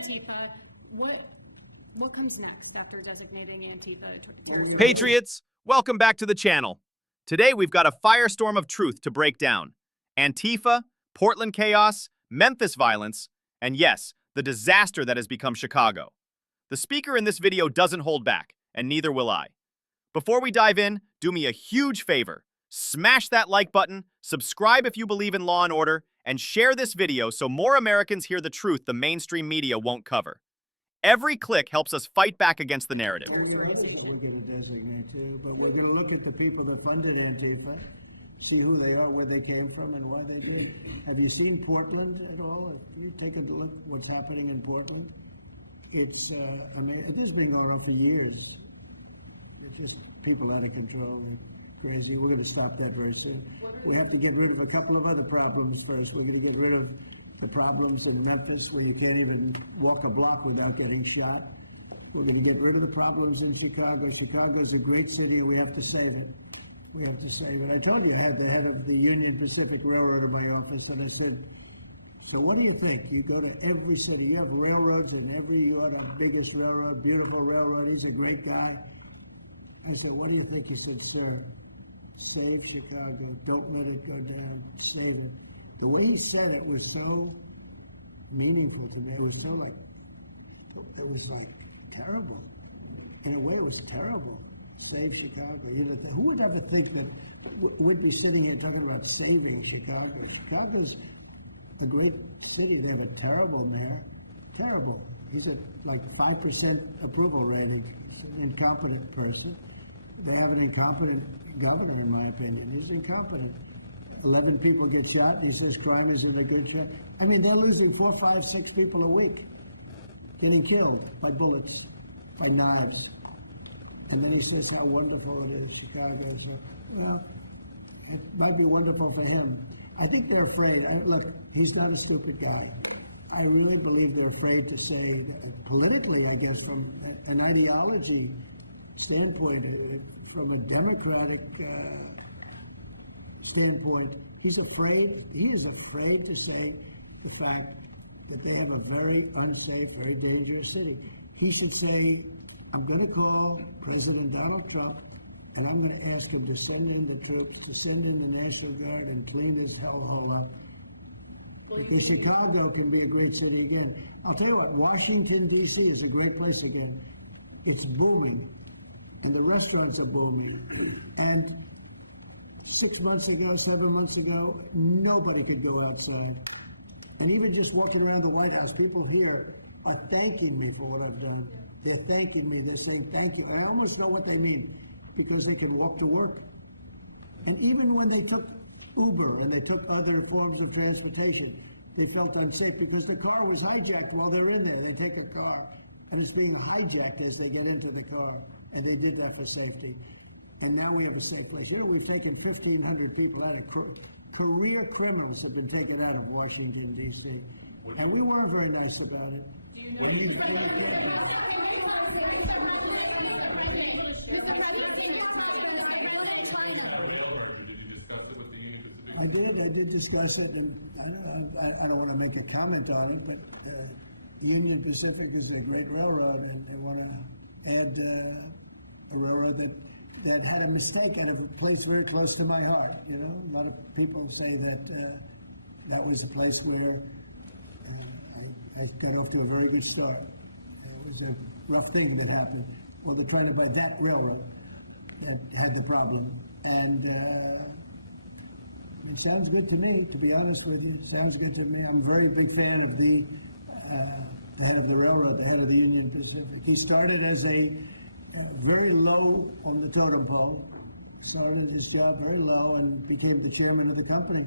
Antifa. What comes next after designating Antifa? Patriots, welcome back to the channel. Today we've got a firestorm of truth to break down. Antifa, Portland chaos, Memphis violence, and yes, the disaster that has become Chicago. The speaker in this video doesn't hold back, and neither will I. Before we dive in, do me a huge favor. Smash that like button, subscribe if you believe in law and order, and share this video so more Americans hear the truth the mainstream media won't cover. Every click helps us fight back against the narrative. We're going to designate too, but we're going to look at the people that funded Antifa, see who they are, where they came from, and why they did. Have you seen Portland at all? Have you taken a look at what's happening in Portland? It's, I mean, this has been going on for years. It's just people out of control. Crazy. We're going to stop that very soon. We have to get rid of a couple of other problems first. We're going to get rid of the problems in Memphis where you can't even walk a block without getting shot. We're going to get rid of the problems in Chicago. Chicago is a great city and we have to save it. We have to save it. I told you I had the head of the Union Pacific Railroad in my office and I said, so what do you think? You go to every city, you have railroads in every, you have the biggest railroad, beautiful railroad, he's a great guy. I said, what do you think? He said, sir, save Chicago. Don't let it go down. Save it. The way he said it was so meaningful to me. It was so it was like terrible. In a way, it was terrible. Save Chicago. You know, who would ever think that we'd be sitting here talking about saving Chicago? Chicago's a great city. They have a terrible mayor. Terrible. He's at like 5% approval rating. He's an incompetent person. They have an incompetent governor, in my opinion. He's incompetent. 11 people get shot, and he says crime is in a good shape. I mean, they're losing 4, 5, 6 people a week, getting killed by bullets, by knives. And then he says how wonderful it is, Chicago. So, well, it might be wonderful for him. I think they're afraid. Look, he's not a stupid guy. I really believe they're afraid to say, politically, I guess, from an ideology standpoint, from a democratic standpoint, he is afraid to say the fact that they have a very unsafe, very dangerous city. He should say, I'm going to call President Donald Trump and I'm going to ask him to send in the troops, to send in the National Guard and clean this hellhole up. Because Chicago can be a great city again. I'll tell you what, Washington, D.C. is a great place again. It's booming. And the restaurants are booming. And 6 months ago, 7 months ago, nobody could go outside. And even just walking around the White House, people here are thanking me for what I've done. They're thanking me. They're saying thank you. And I almost know what they mean because they can walk to work. And even when they took Uber and they took other forms of transportation, they felt unsafe because the car was hijacked while they're in there. They take a car and it's being hijacked as they get into the car. And they did that for safety. And now we have a safe place. Here we've taken 1,500 people out of career criminals have been taken out of Washington, D.C. And we weren't very nice about it. I did discuss it, and I don't want to make a comment on it, but Union Pacific is a great railroad, and they want to add a railroad that had a mistake at a place very close to my heart. You know, a lot of people say that that was a place where I got off to a very good start. It was a rough thing that happened. Well, the part about that railroad that had the problem, and it sounds good to me. To be honest with you, it sounds good to me. I'm a very big fan of the head of the railroad, the head of the Union Pacific. He started as a very low on the totem pole, started his job very low and became the chairman of the company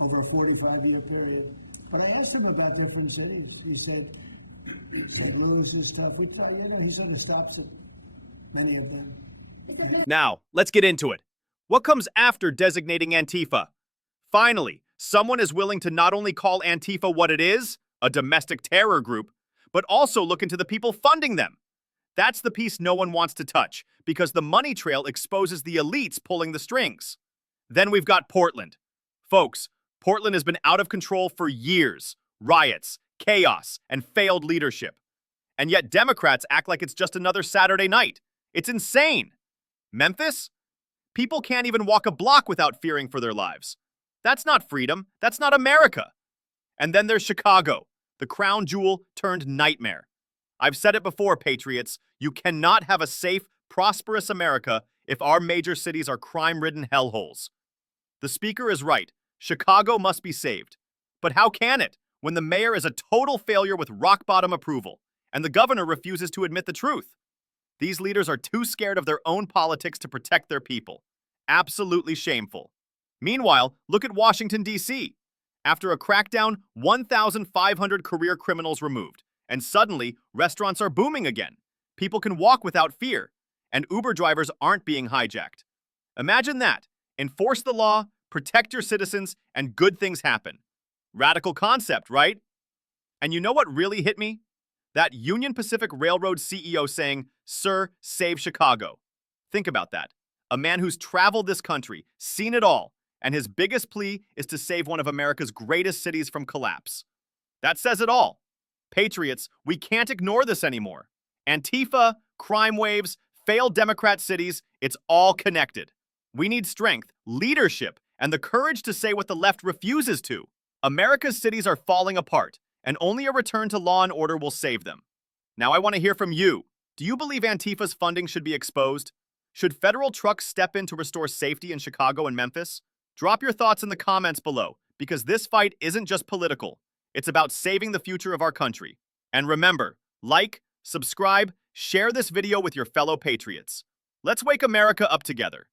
over a 45-year period. But I asked him about different cities. He said, St. Louis is tough. He thought, you know, he said it stops at many of them. Now, let's get into it. What comes after designating Antifa? Finally, someone is willing to not only call Antifa what it is, a domestic terror group, but also look into the people funding them. That's the piece no one wants to touch, because the money trail exposes the elites pulling the strings. Then we've got Portland. Folks, Portland has been out of control for years. Riots, chaos, and failed leadership. And yet Democrats act like it's just another Saturday night. It's insane. Memphis? People can't even walk a block without fearing for their lives. That's not freedom. That's not America. And then there's Chicago, the crown jewel turned nightmare. I've said it before, patriots. You cannot have a safe, prosperous America if our major cities are crime-ridden hellholes. The speaker is right. Chicago must be saved. But how can it when the mayor is a total failure with rock-bottom approval and the governor refuses to admit the truth? These leaders are too scared of their own politics to protect their people. Absolutely shameful. Meanwhile, look at Washington, D.C. After a crackdown, 1,500 career criminals removed, and suddenly restaurants are booming again. People can walk without fear, and Uber drivers aren't being hijacked. Imagine that. Enforce the law, protect your citizens, and good things happen. Radical concept, right? And you know what really hit me? That Union Pacific Railroad CEO saying, "Sir, save Chicago." Think about that. A man who's traveled this country, seen it all, and his biggest plea is to save one of America's greatest cities from collapse. That says it all. Patriots, we can't ignore this anymore. Antifa, crime waves, failed Democrat cities, it's all connected. We need strength, leadership, and the courage to say what the left refuses to. America's cities are falling apart, and only a return to law and order will save them. Now I want to hear from you. Do you believe Antifa's funding should be exposed? Should federal trucks step in to restore safety in Chicago and Memphis? Drop your thoughts in the comments below, because this fight isn't just political. It's about saving the future of our country. And remember, like, subscribe, share this video with your fellow patriots. Let's wake America up together.